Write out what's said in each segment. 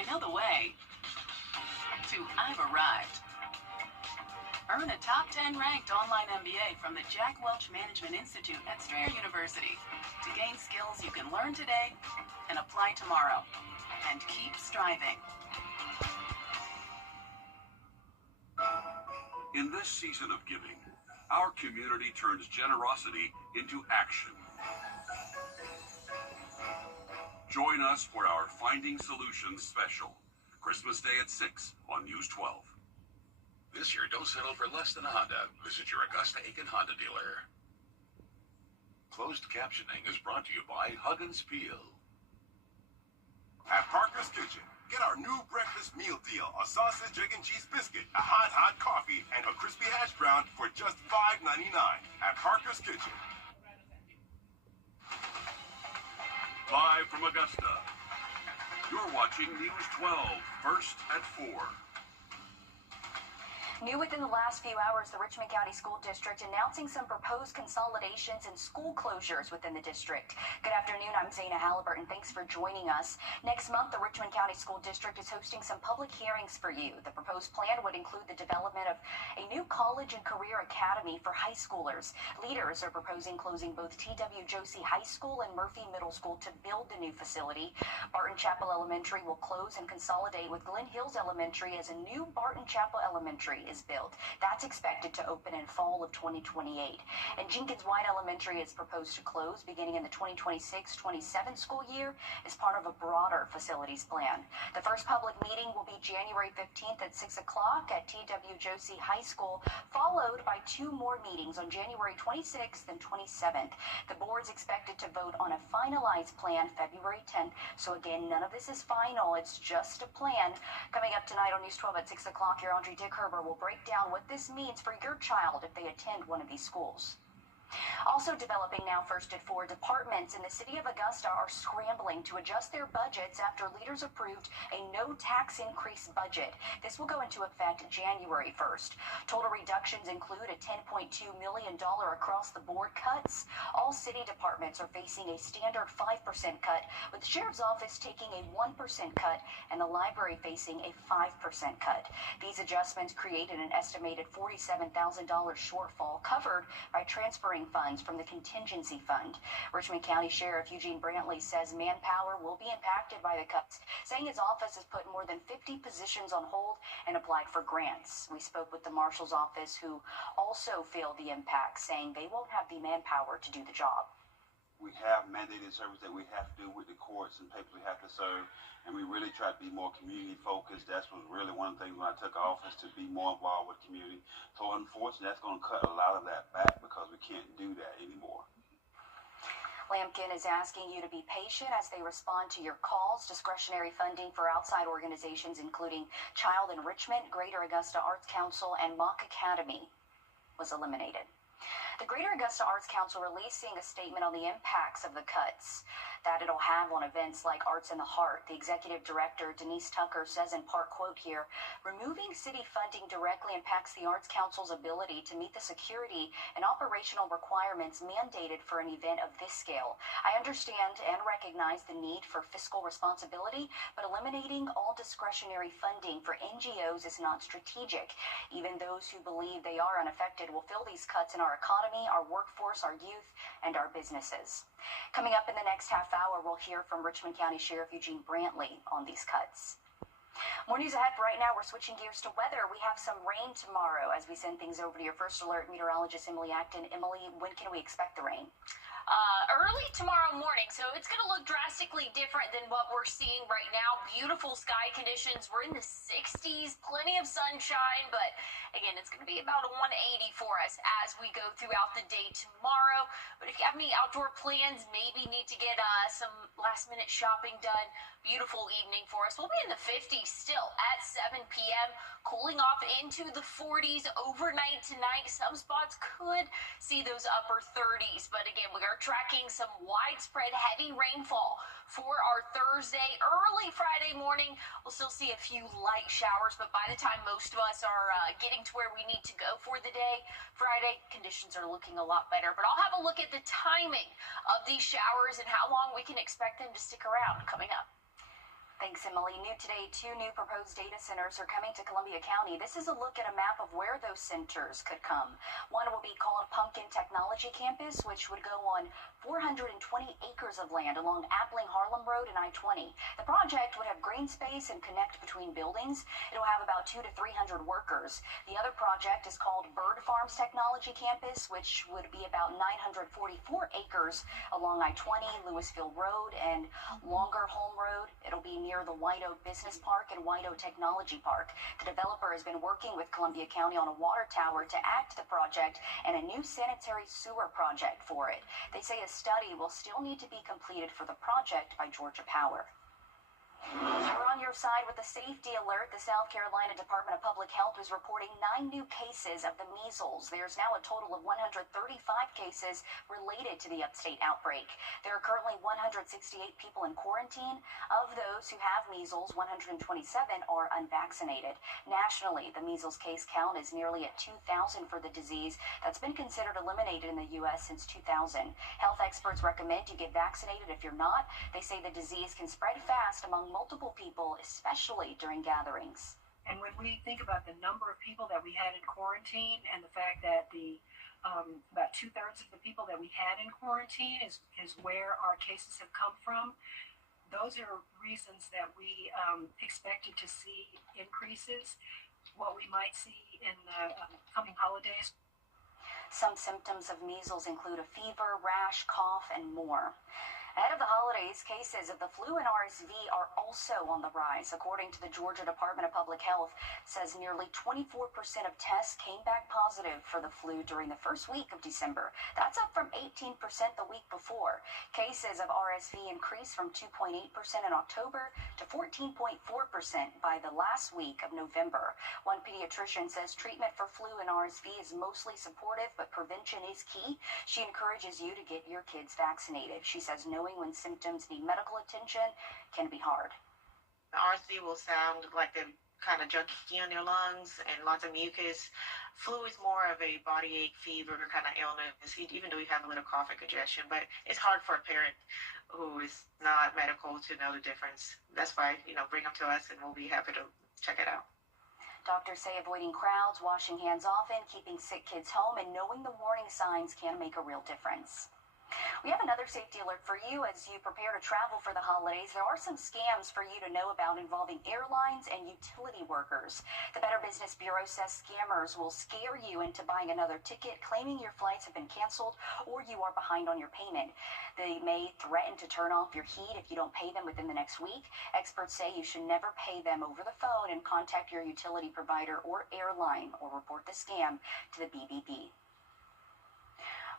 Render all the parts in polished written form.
I know the way to I've arrived. Earn a top 10 ranked online MBA from the Jack Welch Management Institute at Strayer University to gain skills you can learn today and apply tomorrow. And keep striving. In this season of giving, our community turns generosity into action. Join us for our Finding Solutions special, Christmas Day at 6 on News 12. This year, don't settle for less than a Honda. Visit your Augusta-Aiken Honda dealer. Closed captioning is brought to you by Huggins Peel. At Parker's Kitchen, get our new breakfast meal deal, a sausage, egg, and cheese biscuit, a hot coffee, and a crispy hash brown for just $5.99 at Parker's Kitchen. Live from Augusta, you're watching News 12, first at 4. New within the last few hours, the Richmond County School District announcing some proposed consolidations and school closures within the district. Good afternoon, I'm Zaina Halliburton. Thanks for joining us. Next month, the Richmond County School District is hosting some public hearings for you. The proposed plan would include the development of a new college and career academy for high schoolers. Leaders are proposing closing both T.W. Josie High School and Murphy Middle School to build the new facility. Barton Chapel Elementary will close and consolidate with Glen Hills Elementary as a new Barton Chapel Elementary is built. That's expected to open in fall of 2028. And Jenkins White Elementary is proposed to close beginning in the 2026-27 school year as part of a broader facilities plan. The first public meeting will be January 15th at 6 o'clock at T.W. Josie High School, followed by 2 more meetings on January 26th and 27th. The board's expected to vote on a finalized plan February 10th. So again, none of this is final. It's just a plan. Coming up tonight on News 12 at 6 o'clock, your Audrey Dickherber will break down what this means for your child if they attend one of these schools. Also developing now, first at 4, departments in the city of Augusta are scrambling to adjust their budgets after leaders approved a no tax increase budget. This will go into effect January 1st. Total reductions include a $10.2 million across the board cuts. All city departments are facing a standard 5% cut, with the sheriff's office taking a 1% cut and the library facing a 5% cut. These adjustments created an estimated $47,000 shortfall covered by transferring funds from the contingency fund. Richmond County Sheriff Eugene Brantley says manpower will be impacted by the cuts, saying his office has put more than 50 positions on hold and applied for grants. We spoke with the marshal's office, who also feel the impact, saying they won't have the manpower to do the job. We have mandated service that we have to do with the courts and papers we have to serve, and we really try to be more community focused. That was really one of the things when I took office, to be more involved with community. So unfortunately, that's going to cut a lot of that back because we can't do that anymore. Lampkin is asking you to be patient as they respond to your calls. Discretionary funding for outside organizations, including Child Enrichment, Greater Augusta Arts Council, and Mock Academy, was eliminated. The Greater Augusta Arts Council releasing a statement on the impacts of the cuts that it'll have on events like Arts in the Heart. The executive director, Denise Tucker, says in part, quote here, removing city funding directly impacts the Arts Council's ability to meet the security and operational requirements mandated for an event of this scale. I understand and recognize the need for fiscal responsibility, but eliminating all discretionary funding for NGOs is not strategic. Even those who believe they are unaffected will feel these cuts in our economy, our workforce, our youth, and our businesses. Coming up in the next half hour, we'll hear from Richmond County Sheriff Eugene Brantley on these cuts. More news ahead. Right now, we're switching gears to weather. We have some rain tomorrow as we send things over to your first alert meteorologist, Emily Acton. Emily, when can we expect the rain? Early tomorrow morning, so it's going to look drastically different than what we're seeing right now. Beautiful sky conditions. We're in the 60s, plenty of sunshine, but again, it's going to be about a 180 for us as we go throughout the day tomorrow. But if you have any outdoor plans, maybe need to get some last-minute shopping done, beautiful evening for us. We'll be in the 50s still at 7 p.m., cooling off into the 40s overnight tonight. Some spots could see those upper 30s, but again, we are tracking some widespread heavy rainfall for our Thursday. Early Friday morning, we'll still see a few light showers, but by the time most of us are getting to where we need to go for the day, Friday, conditions are looking a lot better. But I'll have a look at the timing of these showers and how long we can expect them to stick around coming up. Thanks, Emily. New today, 2 new proposed data centers are coming to Columbia County. This is a look at a map of where those centers could come. One will be called Pumpkin Technology Campus, which would go on 420 acres of land along Appling Harlem Road and I-20. The project would have green space and connect between buildings. It'll have about 200 to 300 workers. The other project is called Bird Farms Technology Campus, which would be about 944 acres along I-20, Louisville Road, and Longer Home Road. It'll be near the White Oak Business Park and White Oak Technology Park. The developer has been working with Columbia County on a water tower to add to the project and a new sanitary sewer project for it. They say a study will still need to be completed for the project by Georgia Power. We're on your side with the safety alert. The South Carolina Department of Public Health is reporting 9 new cases of the measles. There's now a total of 135 cases related to the upstate outbreak. There are currently 168 people in quarantine. Of those who have measles, 127 are unvaccinated. Nationally, the measles case count is nearly at 2,000 for the disease that's been considered eliminated in the U.S. since 2000. Health experts recommend you get vaccinated if you're not. They say the disease can spread fast among multiple people, especially during gatherings. And when we think about the number of people that we had in quarantine and the fact that the about 2/3 of the people that we had in quarantine is where our cases have come from, those are reasons that we expected to see increases, what we might see in the coming holidays. Some symptoms of measles include a fever, rash, cough, and more. Ahead of the holidays, cases of the flu and RSV are also on the rise. According to the Georgia Department of Public Health, says nearly 24% of tests came back positive for the flu during the first week of December. That's up from 18% the week before. Cases of RSV increased from 2.8% in October to 14.4% by the last week of November. One pediatrician says treatment for flu and RSV is mostly supportive, but prevention is key. She encourages you to get your kids vaccinated. She says knowing when symptoms need medical attention can be hard. The RSV will sound like they're kind of junky on their lungs and lots of mucus. Flu is more of a body ache, fever kind of illness, even though you have a little cough and congestion. But it's hard for a parent who is not medical to know the difference. That's why, bring them to us and we'll be happy to check it out. Doctors say avoiding crowds, washing hands often, keeping sick kids home, and knowing the warning signs can make a real difference. We have another safety alert for you as you prepare to travel for the holidays. There are some scams for you to know about involving airlines and utility workers. The Better Business Bureau says scammers will scare you into buying another ticket, claiming your flights have been canceled or you are behind on your payment. They may threaten to turn off your heat if you don't pay them within the next week. Experts say you should never pay them over the phone and contact your utility provider or airline or report the scam to the BBB.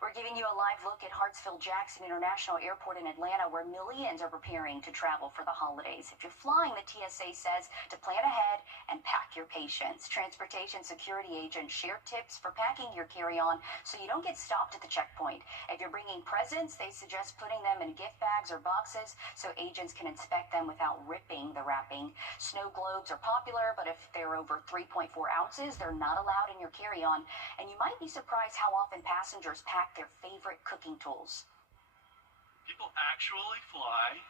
We're giving you a live look at Hartsfield-Jackson International Airport in Atlanta, where millions are preparing to travel for the holidays. If you're flying, the TSA says to plan ahead and pack your patience. Transportation security agents share tips for packing your carry-on so you don't get stopped at the checkpoint. If you're bringing presents, they suggest putting them in gift bags or boxes so agents can inspect them without ripping the wrapping. Snow globes are popular, but if they're over 3.4 ounces, they're not allowed in your carry-on. And you might be surprised how often passengers pack their favorite cooking tools. People actually fly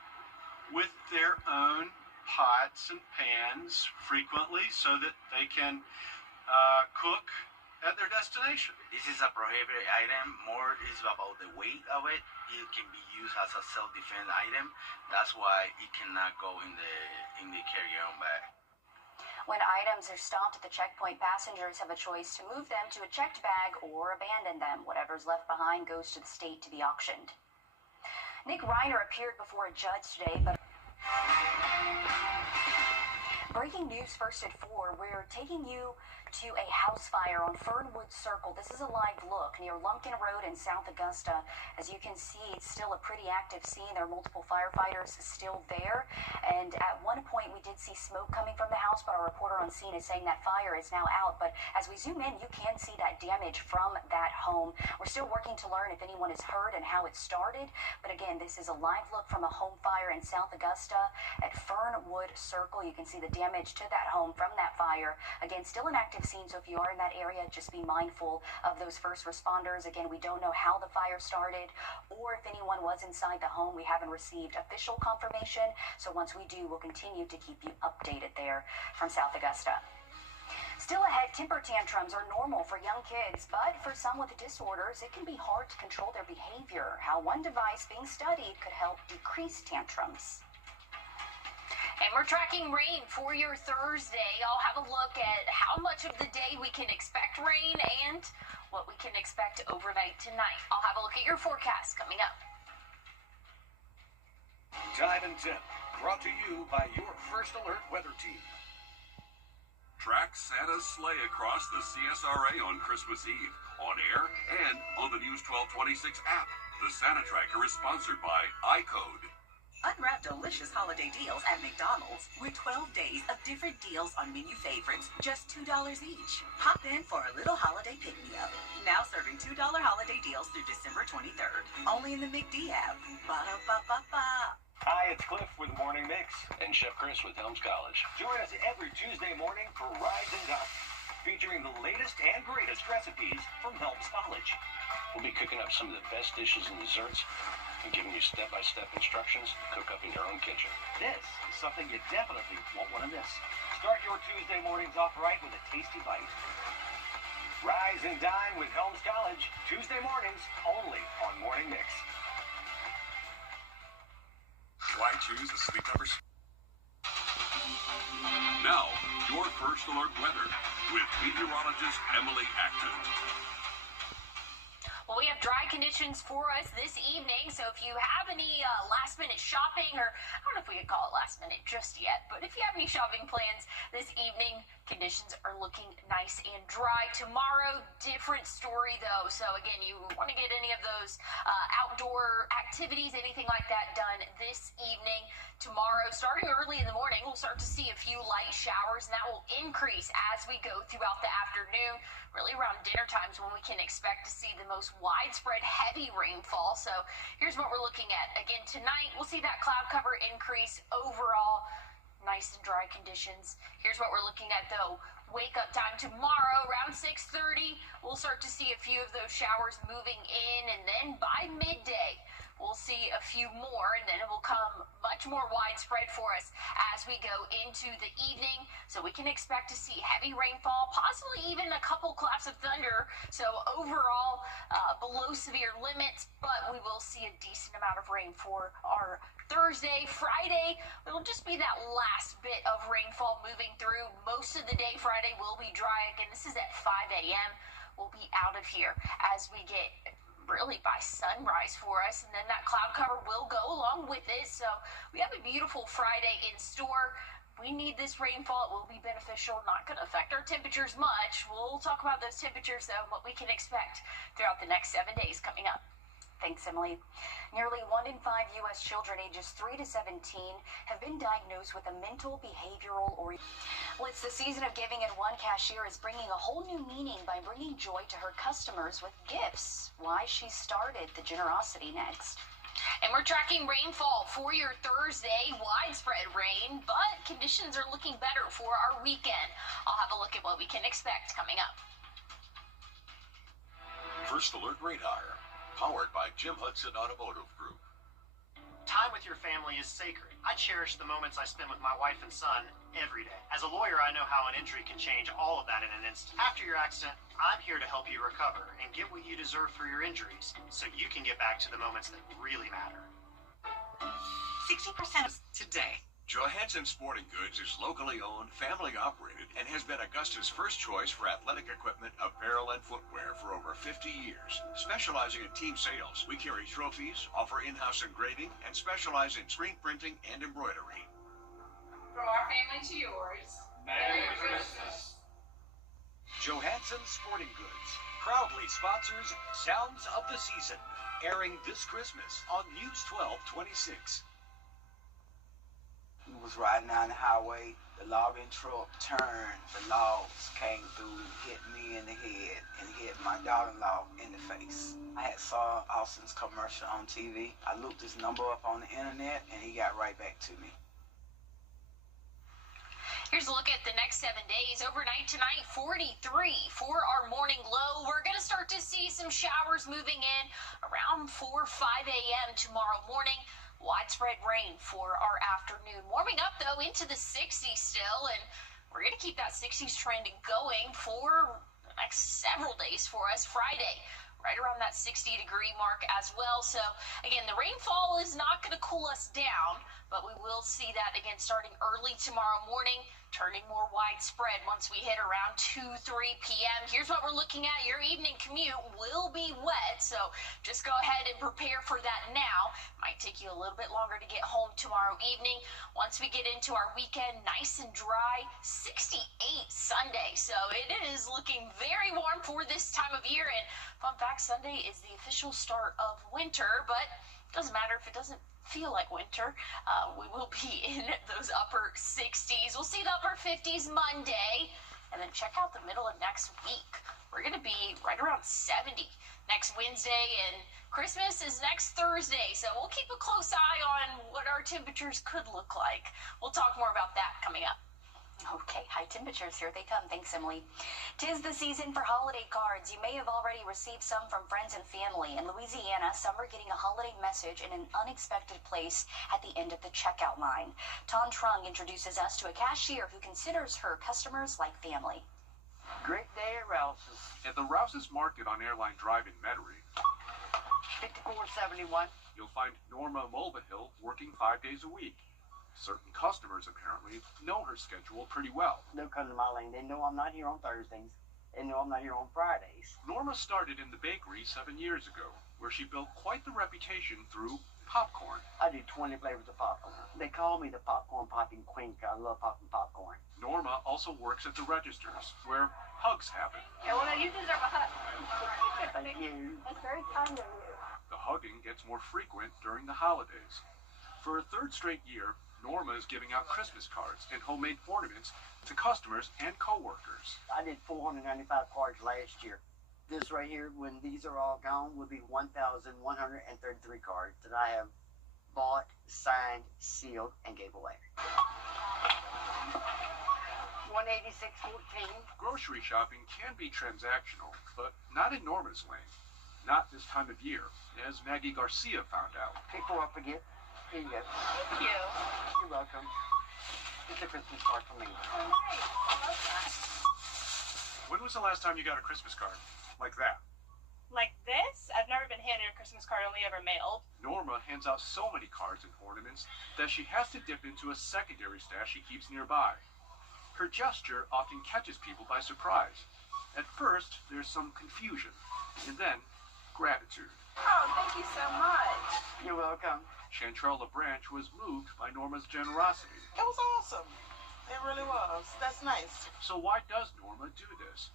with their own pots and pans frequently so that they can cook at their destination. This is a prohibited item. More is about the weight of it. It can be used as a self-defense item. That's why it cannot go in the carry-on bag. When items are stopped at the checkpoint, passengers have a choice to move them to a checked bag or abandon them. Whatever's left behind goes to the state to be auctioned. Nick Reiner appeared before a judge today, but breaking news first at 4, we're taking you to a house fire on Fernwood Circle. This is a live look near Lumpkin Road in South Augusta. As you can see, it's still a pretty active scene. There are multiple firefighters still there. And at one point, we did see smoke coming from the house, but our reporter on scene is saying that fire is now out. But as we zoom in, you can see that damage from that home. We're still working to learn if anyone is hurt and how it started. But again, this is a live look from a home fire in South Augusta at Fernwood Circle. You can see the damage to that home from that fire. Again, still an active active scene, so if you are in that area, just be mindful of those first responders. Again, we don't know how the fire started or if anyone was inside the home. We haven't received official confirmation, so once we do, we'll continue to keep you updated there from South Augusta. Still ahead, temper tantrums are normal for young kids, but for some with disorders, it can be hard to control their behavior. How one device being studied could help decrease tantrums. And we're tracking rain for your Thursday. I'll have a look at how much of the day we can expect rain and what we can expect overnight tonight. I'll have a look at your forecast coming up. Time and Tip, brought to you by your First Alert weather team. Track Santa's sleigh across the CSRA on Christmas Eve, on air and on the News 1226 app. The Santa Tracker is sponsored by iCode. Unwrap delicious holiday deals at McDonald's with 12 days of different deals on menu favorites, just $2 each. Pop in for a little holiday pick-me-up. Now serving $2 holiday deals through December 23rd. Only in the McD app. Ba-da-ba-ba-ba. Hi, it's Cliff with Morning Mix. And Chef Chris with Helms College. Join us every Tuesday morning for Rise and Dine, featuring the latest and greatest recipes from Helms College. We'll be cooking up some of the best dishes and desserts and giving you step-by-step instructions to cook up in your own kitchen. This is something you definitely won't want to miss. Start your Tuesday mornings off right with a tasty bite. Rise and Dine with Helms College, Tuesday mornings only on Morning Mix. Why choose a Sleep Number? Now, your First Alert weather with meteorologist Emily Acton. Well, we have dry conditions for us this evening, so if you have any last-minute shopping, or I don't know if we could call it last-minute just yet, but if you have any shopping plans this evening, conditions are looking nice and dry. Tomorrow, different story, though. So, again, you want to get any of those outdoor activities, anything like that done this evening. Tomorrow, starting early in the morning, we'll start to see a few light showers, and that will increase as we go throughout the afternoon. Really around dinner times when we can expect to see the most widespread heavy rainfall. So here's what we're looking at. Again, tonight we'll see that cloud cover increase. Overall, nice and dry conditions. Here's what we're looking at, though. Wake up time tomorrow around 6:30. We'll start to see a few of those showers moving in, and then by midday, we'll see a few more, and then it will come much more widespread for us as we go into the evening. So we can expect to see heavy rainfall, possibly even a couple claps of thunder. So overall, below severe limits, but we will see a decent amount of rain for our Thursday. Friday, it'll just be that last bit of rainfall moving through. Most of the day Friday will be dry. Again, this is at 5 a.m. We'll be out of here as we get really by sunrise for us, and then that cloud cover will go along with it. So we have a beautiful Friday in store. We need this rainfall. It will be beneficial, not going to affect our temperatures much. We'll talk about those temperatures, though, and what we can expect throughout the next 7 days coming up. Thanks, Emily. Nearly 1 in 5 U.S. children ages 3 to 17 have been diagnosed with a mental, behavioral, or... Well, it's the season of giving, and one cashier is bringing a whole new meaning by bringing joy to her customers with gifts. Why she started the generosity next. And we're tracking rainfall for your Thursday, widespread rain, but conditions are looking better for our weekend. I'll have a look at what we can expect coming up. First Alert Radar, powered by Jim Hudson Automotive Group. Time with your family is sacred. I cherish the moments I spend with my wife and son every day. As a lawyer, I know how an injury can change all of that in an instant. After your accident, I'm here to help you recover and get what you deserve for your injuries so you can get back to the moments that really matter. 60% today. Johansson Sporting Goods is locally owned, family operated, and has been Augusta's first choice for athletic equipment, apparel, and footwear for over 50 years. Specializing in team sales, we carry trophies, offer in-house engraving, and specialize in screen printing and embroidery. From our family to yours, Merry Christmas. Johansson Sporting Goods proudly sponsors Sounds of the Season, airing this Christmas on News 1226. We was riding down the highway, the logging truck turned, the logs came through, hit me in the head, and hit my daughter-in-law in the face. I had saw Austin's commercial on TV. I looked his number up on the internet, and he got right back to me. Here's a look at the next 7 days. Overnight tonight, 43 for our morning low. We're going to start to see some showers moving in around 4 or 5 a.m. tomorrow morning. Widespread rain for our afternoon. Warming up, though, into the 60s still, and we're going to keep that 60s trend going for the next several days for us. Friday, right around that 60-degree mark as well. So, again, the rainfall is not going to cool us down, but we will see that again starting early tomorrow morning, turning more widespread once we hit around 2-3 p.m. Here's what we're looking at. Your evening commute will be wet, so just go ahead and prepare for that now. Might take you a little bit longer to get home tomorrow evening. Once we get into our weekend, nice and dry, 68 Sunday. So it is looking very warm for this time of year. And fun fact, Sunday is the official start of winter, but it doesn't matter if it doesn't feel like winter. We will be in those upper 60s. We'll see the upper 50s Monday, and then check out the middle of next week. We're going to be right around 70 next Wednesday, and Christmas is next Thursday, so we'll keep a close eye on what our temperatures could look like. We'll talk more about that coming up. Okay, high temperatures, here they come. Thanks, Emily. 'Tis the season for holiday cards. You may have already received some from friends and family. In Louisiana, some are getting a holiday message in an unexpected place at the end of the checkout line. Tom Trung introduces us to a cashier who considers her customers like family. Great day at Rouse's. At the Rouse's Market on Airline Drive in Metairie, 5471. you'll find Norma Mulvihill working 5 days a week. Certain customers apparently know her schedule pretty well. They'll come to my lane. They know I'm not here on Thursdays. They know I'm not here on Fridays. Norma started in the bakery 7 years ago, where she built quite the reputation through popcorn. I do 20 flavors of popcorn. They call me the popcorn popping queen because I love popping popcorn. Norma also works at the registers, where hugs happen. Yeah, well, you deserve a hug. Thank you. That's very kind of you. The hugging gets more frequent during the holidays. For a third straight year, Norma is giving out Christmas cards and homemade ornaments to customers and co-workers. I did 495 cards last year. This right here, when these are all gone, will be 1,133 cards that I have bought, signed, sealed, and gave away. 186.14. Grocery shopping can be transactional, but not in Norma's lane. Not this time of year, as Maggie Garcia found out. Before I forget, here you go. Thank you. You're welcome. It's a Christmas card for me. Oh, nice. I love that. When was the last time you got a Christmas card? Like that? Like this? I've never been handed a Christmas card, only ever mailed. Norma hands out so many cards and ornaments that she has to dip into a secondary stash she keeps nearby. Her gesture often catches people by surprise. At first, there's some confusion, and then gratitude. Oh, thank you so much. You're welcome. Chantrell LaBranch was moved by Norma's generosity. It was awesome. It really was. That's nice. So why does Norma do this?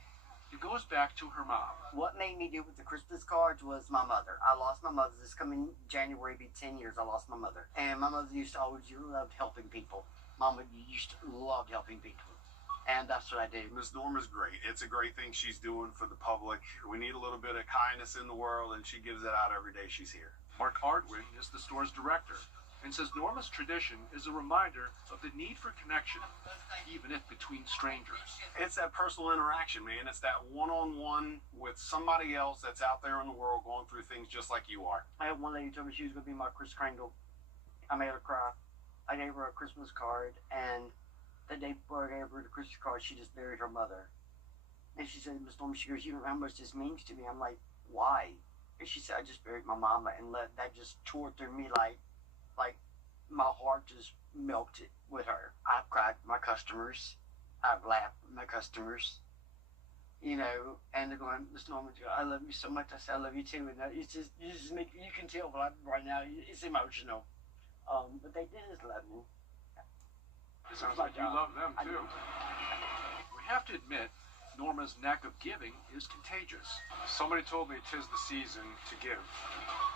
It goes back to her mom. What made me do with the Christmas cards was my mother. I lost my mother. This coming January be 10 years I lost my mother. And my mother used to always loved helping people. Mama used to love helping people. And that's what I do. Miss Norma's great. It's a great thing she's doing for the public. We need a little bit of kindness in the world, and she gives it out every day she's here. Mark Ardwin is the store's director and says Norma's tradition is a reminder of the need for connection, even if between strangers. It's that personal interaction, man. It's that one-on-one with somebody else that's out there in the world going through things just like you are. I had one lady told me she was going to be my Kris Kringle. I made her cry. I gave her a Christmas card, and the day before I gave her the Christmas card, she just buried her mother. And she said, Miss Norma, she goes, you don't know how much this means to me. I'm like, why? And she said, I just buried my mama, and that just tore through me like my heart just melted with her. I've cried with my customers. I've laughed with my customers. You know, and they're going, Miss Norma, I love you so much. I said, I love you too. And it's just, you can tell right now, it's emotional. But they did just love me. It sounds like you love them too. We have to admit, Norma's knack of giving is contagious. Somebody told me 'tis the season to give.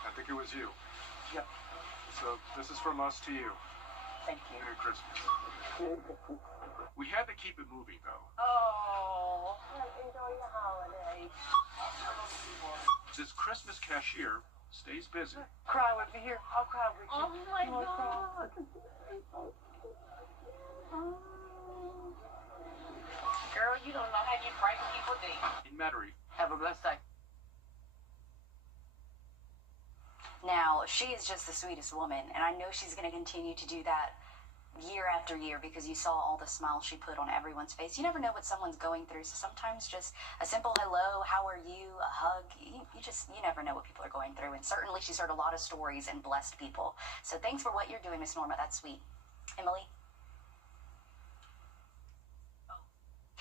I think it was you. Yep. So this is from us to you. Thank you. Merry Christmas. We had to keep it moving though. Oh, enjoy your holiday. This Christmas cashier stays busy. Cry with me here. I'll cry with you. Oh my God. date? In Metairie. Have a blessed day. Now, she is just the sweetest woman, and I know she's going to continue to do that year after year because you saw all the smiles she put on everyone's face. You never know what someone's going through, so sometimes just a simple hello, how are you, a hug, you never know what people are going through, and certainly she's heard a lot of stories and blessed people. So thanks for what you're doing, Miss Norma. That's sweet. Emily?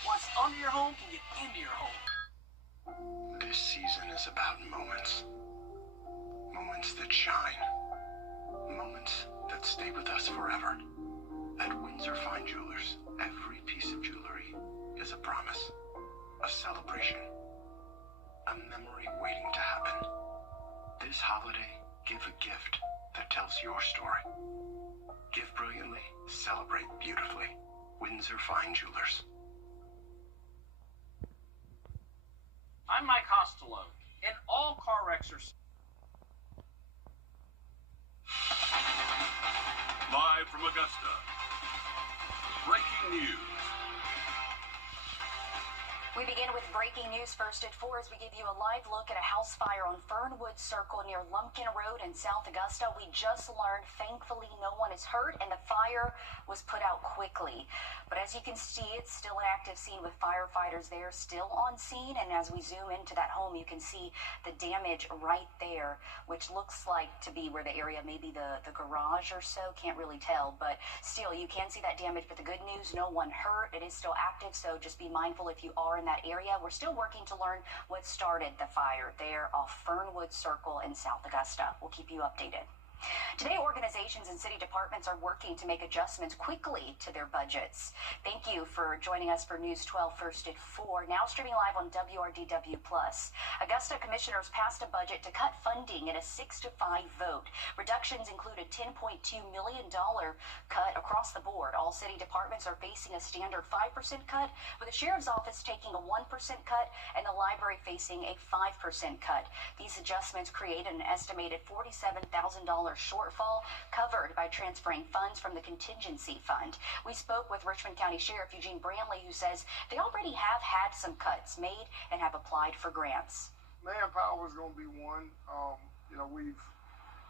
What's under your home can get into your home. This season is about moments. Moments that shine. Moments that stay with us forever. At Windsor Fine Jewelers, every piece of jewelry is a promise, a celebration, a memory waiting to happen. This holiday, give a gift that tells your story. Give brilliantly, celebrate beautifully. Windsor Fine Jewelers. I'm Mike Costello, and all car wrecks are... Live from Augusta. Breaking news. We begin with breaking news first at 4 as we give you a live look at a house fire on Fernwood Circle near Lumpkin Road in South Augusta. We just learned, thankfully, no one is hurt and the fire was put out quickly. But as you can see, it's still an active scene with firefighters there still on scene. And as we zoom into that home, you can see the damage right there, which looks like to be where the area, maybe the garage or so, can't really tell. But still, you can see that damage. But the good news, no one hurt. It is still active, so just be mindful if you are in that area. We're still working to learn what started the fire there off Fernwood Circle in South Augusta. We'll keep you updated. Today, organizations and city departments are working to make adjustments quickly to their budgets. Thank you for joining us for News 12 first at 4, now streaming live on WRDW+. Augusta commissioners passed a budget to cut funding in a 6-5 vote. Reductions included $10.2 million cut across the board. All city departments are facing a standard 5% cut, with the sheriff's office taking a 1% cut and the library facing a 5% cut. These adjustments create an estimated $47,000 shortfall covered by transferring funds from the contingency fund. We spoke with Richmond County Sheriff Eugene Brantley, who says they already have had some cuts made and have applied for grants. Manpower is going to be one. We've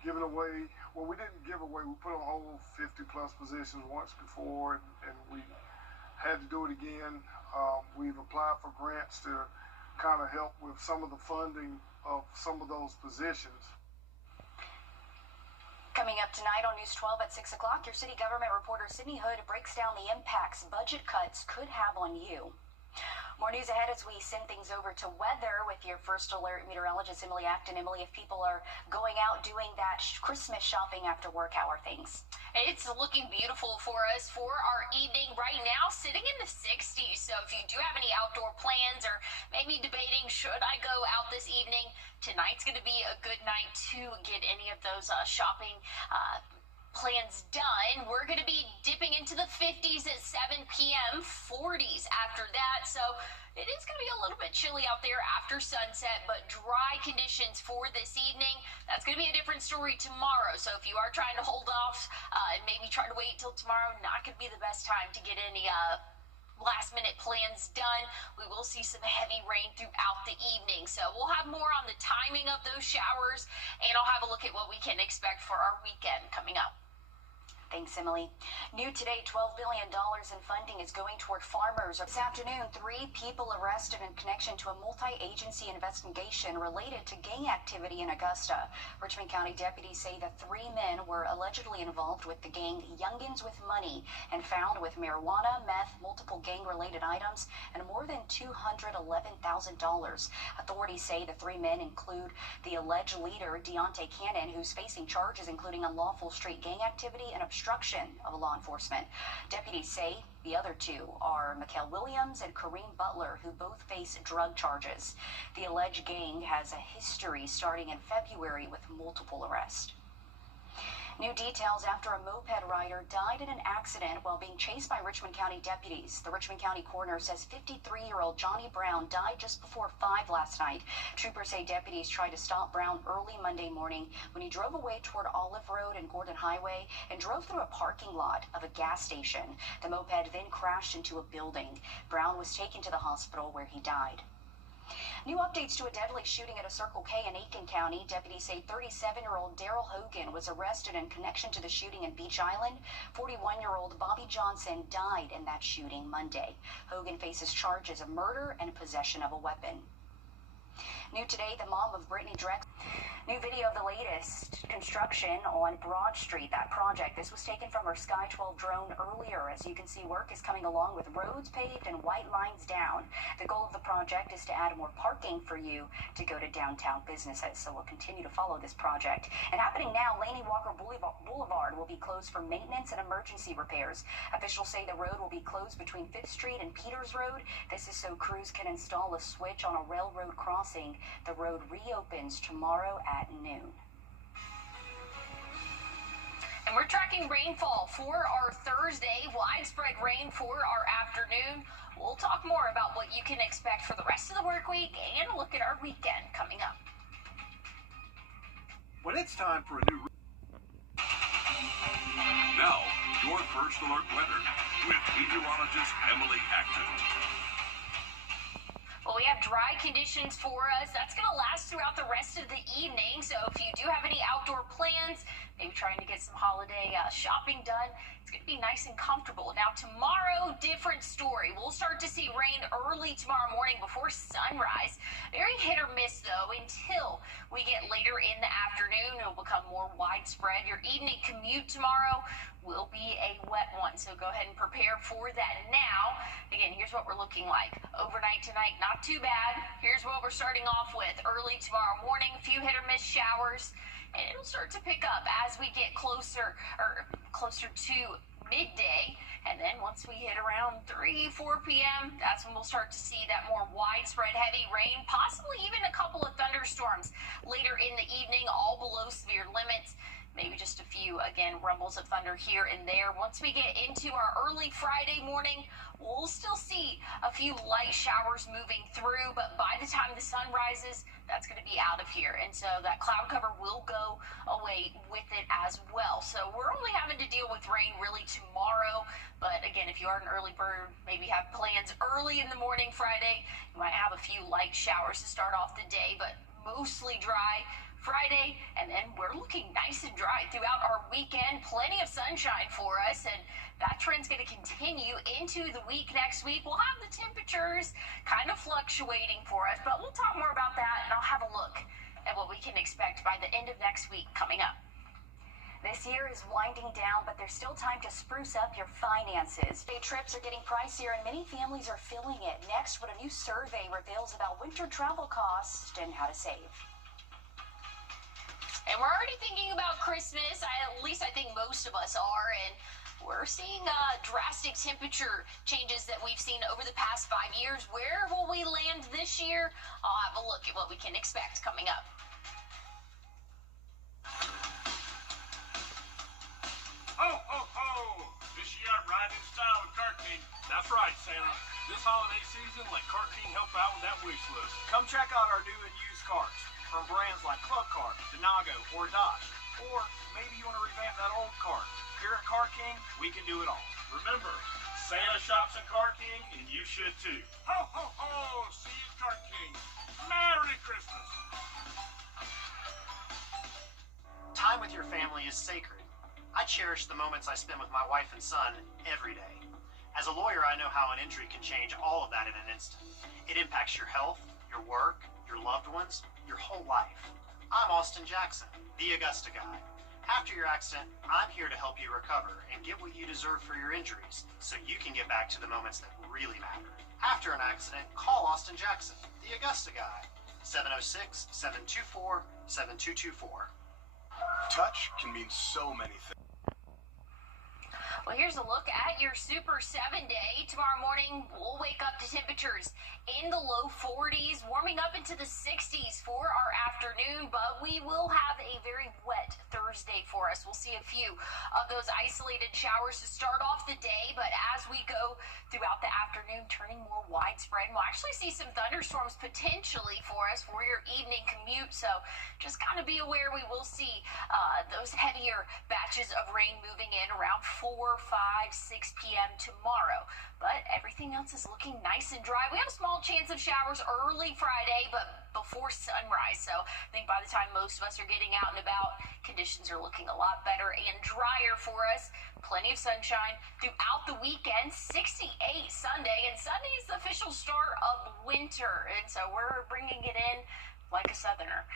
given away, well, we didn't give away, we put on hold 50 plus positions once before, and we had to do it again. We've applied for grants to kind of help with some of the funding of some of those positions. Coming up tonight on News 12 at 6 o'clock, your city government reporter Sydney Hood breaks down the impacts budget cuts could have on you. More news ahead as we send things over to weather with your first alert meteorologist, Emily Acton. Emily, if people are going out doing that Christmas shopping after work, how are things? It's looking beautiful for us for our evening right now, sitting in the 60s. So if you do have any outdoor plans or maybe debating, should I go out this evening, tonight's going to be a good night to get any of those shopping plans done. We're going to be dipping into the 50s at 7 p.m., 40s after that. So it is going to be a little bit chilly out there after sunset, but dry conditions for this evening. That's going to be a different story tomorrow. So if you are trying to hold off and maybe try to wait till tomorrow, not going to be the best time to get any last-minute plans done. We will see some heavy rain throughout the evening. So we'll have more on the timing of those showers, and I'll have a look at what we can expect for our weekend coming up. Thanks, Emily. New today, $12 billion in funding is going toward farmers. This afternoon, 3 people arrested in connection to a multi-agency investigation related to gang activity in Augusta. Richmond County deputies say the 3 men were allegedly involved with the gang Youngins with Money and found with marijuana, meth, multiple gang-related items, and more than $211,000. Authorities say the 3 men include the alleged leader, Deontay Cannon, who's facing charges including unlawful street gang activity and obstruction of law enforcement. Deputies say the other 2 are Mikhail Williams and Kareem Butler, who both face drug charges. The alleged gang has a history starting in February with multiple arrests. New details after a moped rider died in an accident while being chased by Richmond County deputies. The Richmond County coroner says 53-year-old Johnny Brown died just before 5 last night. Troopers say deputies tried to stop Brown early Monday morning when he drove away toward Olive Road and Gordon Highway and drove through a parking lot of a gas station. The moped then crashed into a building. Brown was taken to the hospital where he died. New updates to a deadly shooting at a Circle K in Aiken County. Deputies say 37-year-old Daryl Hogan was arrested in connection to the shooting in Beach Island. 41-year-old Bobby Johnson died in that shooting Monday. Hogan faces charges of murder and possession of a weapon. New today, the mom of Brittany Drexler. New video of the latest construction on Broad Street, that project. This was taken from her Sky 12 drone earlier. As you can see, work is coming along with roads paved and white lines down. The goal of the project is to add more parking for you to go to downtown businesses. So we'll continue to follow this project. And happening now, Laney Walker Boulevard will be closed for maintenance and emergency repairs. Officials say the road will be closed between 5th Street and Peters Road. This is so crews can install a switch on a railroad crossing. The road reopens tomorrow at noon. And we're tracking rainfall for our Thursday, widespread rain for our afternoon. We'll talk more about what you can expect for the rest of the work week and a look at our weekend coming up. When it's time for a new... Now, your First Alert weather with meteorologist Emily Acton. Well, we have dry conditions for us. That's going to last throughout the rest of the evening. So if you do have any outdoor plans, maybe trying to get some holiday shopping done, it's going to be nice and comfortable. Now, tomorrow, different story. We'll start to see rain early tomorrow morning before sunrise. Very hit or miss, though, until we get later in the afternoon. It'll become more widespread. Your evening commute tomorrow will be a wet one, so go ahead and prepare for that now. Again, here's what we're looking like. Overnight tonight, not too bad. Here's what we're starting off with. Early tomorrow morning, a few hit or miss showers, and it'll start to pick up as we get closer to midday. And then once we hit around 3, 4 p.m., that's when we'll start to see that more widespread heavy rain, possibly even a couple of thunderstorms later in the evening, all below severe limits. Maybe just a few, again, rumbles of thunder here and there. Once we get into our early Friday morning, we'll still see a few light showers moving through, but by the time the sun rises, that's going to be out of here. And so that cloud cover will go away with it as well. So we're only having to deal with rain really tomorrow. But again, if you are an early bird, maybe have plans early in the morning Friday, you might have a few light showers to start off the day, but mostly dry Friday, and then we're looking nice and dry throughout our weekend. Plenty of sunshine for us, and that trend's going to continue into the week next week. We'll have the temperatures kind of fluctuating for us, but we'll talk more about that, and I'll have a look at what we can expect by the end of next week coming up. This year is winding down, but there's still time to spruce up your finances. Day trips are getting pricier, and many families are feeling it. Next, what a new survey reveals about winter travel costs and how to save. And we're already thinking about Christmas, at least I think most of us are, and we're seeing drastic temperature changes that we've seen over the past 5 years. Where will we land this year? I'll have a look at what we can expect coming up. Ho, ho, ho! This year I'm riding in style with Car King. That's right, Santa. This holiday season, let Car King help out with that wish list. Come check out our new and used cars from brands like Club Car, Denago, or Dodge. Or maybe you want to revamp that old car. Here at Car King, we can do it all. Remember, Santa shops at Car King, and you should too. Ho, ho, ho! See you at Car King. Merry Christmas! Time with your family is sacred. I cherish the moments I spend with my wife and son every day. As a lawyer, I know how an injury can change all of that in an instant. It impacts your health, your work, your loved ones, your whole life. I'm Austin Jackson, the Augusta guy. After your accident, I'm here to help you recover and get what you deserve for your injuries so you can get back to the moments that really matter. After an accident, call Austin Jackson, the Augusta guy. 706-724-7224. Touch can mean so many things. Well, here's a look at your Super 7-day. Tomorrow morning, we'll wake up to temperatures in the low 40s, warming up into the 60s for our afternoon, but we will have a very wet Thursday for us. We'll see a few of those isolated showers to start off the day, but as we go throughout the afternoon, turning more widespread, we'll actually see some thunderstorms potentially for us for your evening commute, so just kind of be aware we will see those heavier batches of rain moving in around 4, 5, 6 p.m. tomorrow. But everything else is looking nice and dry. We have a small chance of showers early Friday, but before sunrise. So I think by the time most of us are getting out and about, conditions are looking a lot better and drier for us. Plenty of sunshine throughout the weekend. 68 Sunday, and Sunday is the official start of winter. And so we're bringing it in like a southerner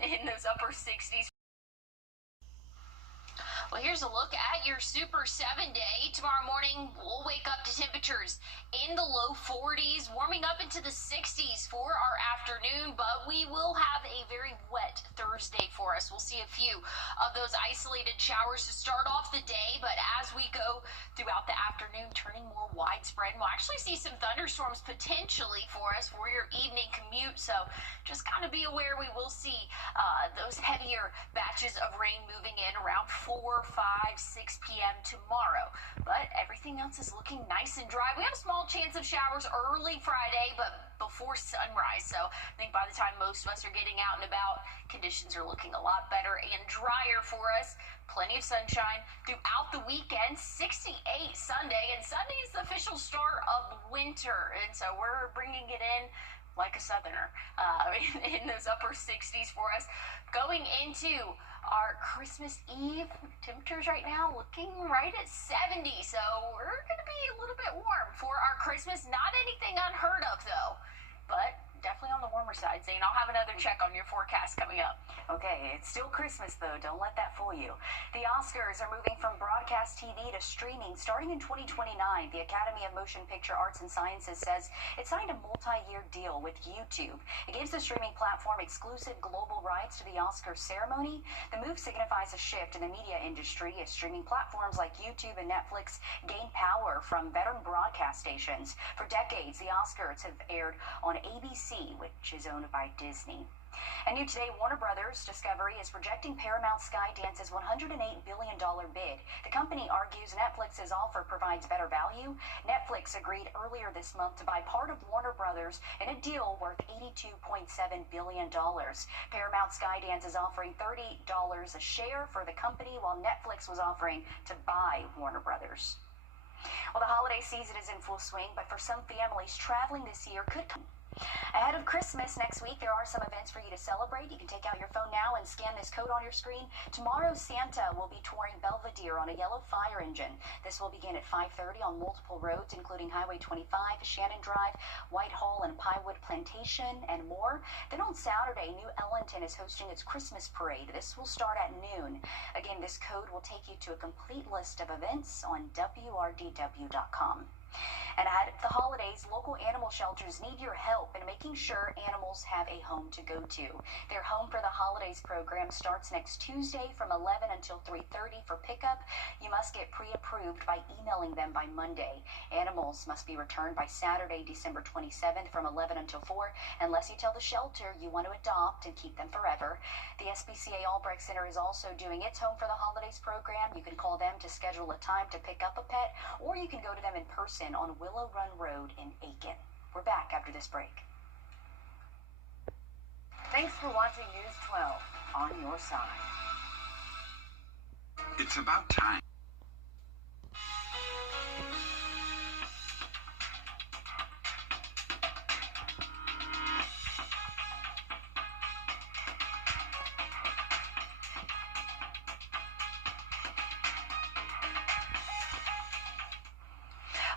in those upper 60s. Well, here's a look at your Super 7 day. Tomorrow morning, we'll wake up to temperatures in the low 40s, warming up into the 60s for our afternoon, but we will have a very wet Thursday for us. We'll see a few of those isolated showers to start off the day, but as we go throughout the afternoon, turning more widespread, we'll actually see some thunderstorms potentially for us for your evening commute, so just kind of be aware we will see those heavier batches of rain moving in around 4, 5, 6 p.m. tomorrow. But everything else is looking nice and dry. We have a small chance of showers early Friday, but before sunrise. So I think by the time most of us are getting out and about, conditions are looking a lot better and drier for us. Plenty of sunshine throughout the weekend. 68 Sunday, and Sunday is the official start of winter. And so we're bringing it in like a southerner in those upper 60s for us. Going into our Christmas Eve, temperatures right now looking right at 70, so we're going to be a little bit warm for our Christmas. Not anything unheard of, though, but definitely on the warmer side. Zane, I'll have another check on your forecast coming up. Okay, it's still Christmas, though. Don't let that fool you. The Oscars are moving from broadcast TV to streaming starting in 2029. The Academy of Motion Picture Arts and Sciences says it signed a multi-year deal with YouTube. It gives the streaming platform exclusive global rights to the Oscars ceremony. The move signifies a shift in the media industry as streaming platforms like YouTube and Netflix gain power from veteran broadcast stations. For decades, the Oscars have aired on ABC, which is owned by Disney. And new today, Warner Brothers Discovery is projecting Paramount Skydance's $108 billion bid. The company argues Netflix's offer provides better value. Netflix agreed earlier this month to buy part of Warner Brothers in a deal worth $82.7 billion. Paramount Skydance is offering $30 a share for the company, while Netflix was offering to buy Warner Brothers. Well, the holiday season is in full swing, but for some families, traveling this year could come. Ahead of Christmas next week, there are some events for you to celebrate. You can take out your phone now and scan this code on your screen. Tomorrow, Santa will be touring Belvedere on a yellow fire engine. This will begin at 5:30 on multiple roads, including Highway 25, Shannon Drive, Whitehall, and Pinewood Plantation, and more. Then on Saturday, New Ellington is hosting its Christmas parade. This will start at noon. Again, this code will take you to a complete list of events on wrdw.com. And ahead of the holidays, local animal shelters need your help in making sure animals have a home to go to. Their Home for the Holidays program starts next Tuesday from 11 until 3:30 for pickup. You must get pre-approved by emailing them by Monday. Animals must be returned by Saturday, December 27th from 11 until 4, unless you tell the shelter you want to adopt and keep them forever. The SPCA Albrecht Center is also doing its Home for the Holidays program. You can call them to schedule a time to pick up a pet, or you can go to them in person on Willow Run Road in Aiken. We're back after this break. Thanks for watching News 12 on your side. It's about time.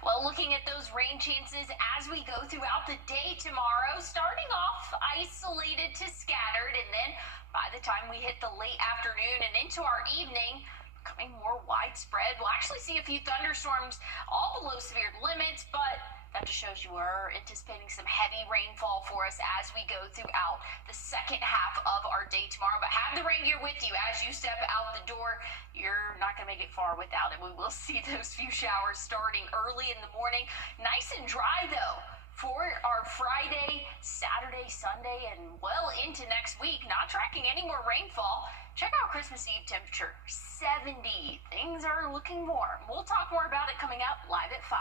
Well, looking at those rain chances as we go throughout the day tomorrow, starting off isolated to scattered, and then by the time we hit the late afternoon and into our evening, becoming more widespread. We'll actually see a few thunderstorms all below severe limits, but that just shows you are anticipating some heavy rainfall for us as we go throughout the second half of our day tomorrow. But have the rain gear with you as you step out the door. You're not going to make it far without it. We will see those few showers starting early in the morning. Nice and dry, though, for our Friday, Saturday, Sunday, and well into next week. Not tracking any more rainfall. Check out Christmas Eve temperature, 70. Things are looking warm. We'll talk more about it coming up live at 5.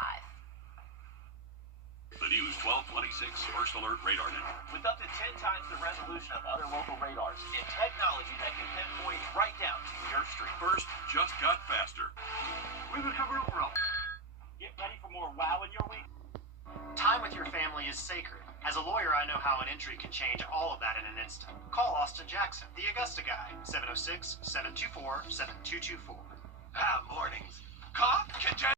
The News 1226 First Alert Radar Network. With up to 10 times the resolution of other local radars and technology that can pinpoint right down to your street. First just got faster. We recover overall. Get ready for more wow in your week. Time with your family is sacred. As a lawyer, I know how an injury can change all of that in an instant. Call Austin Jackson, the Augusta guy, 706-724-7224. Mornings. Cough, congestion.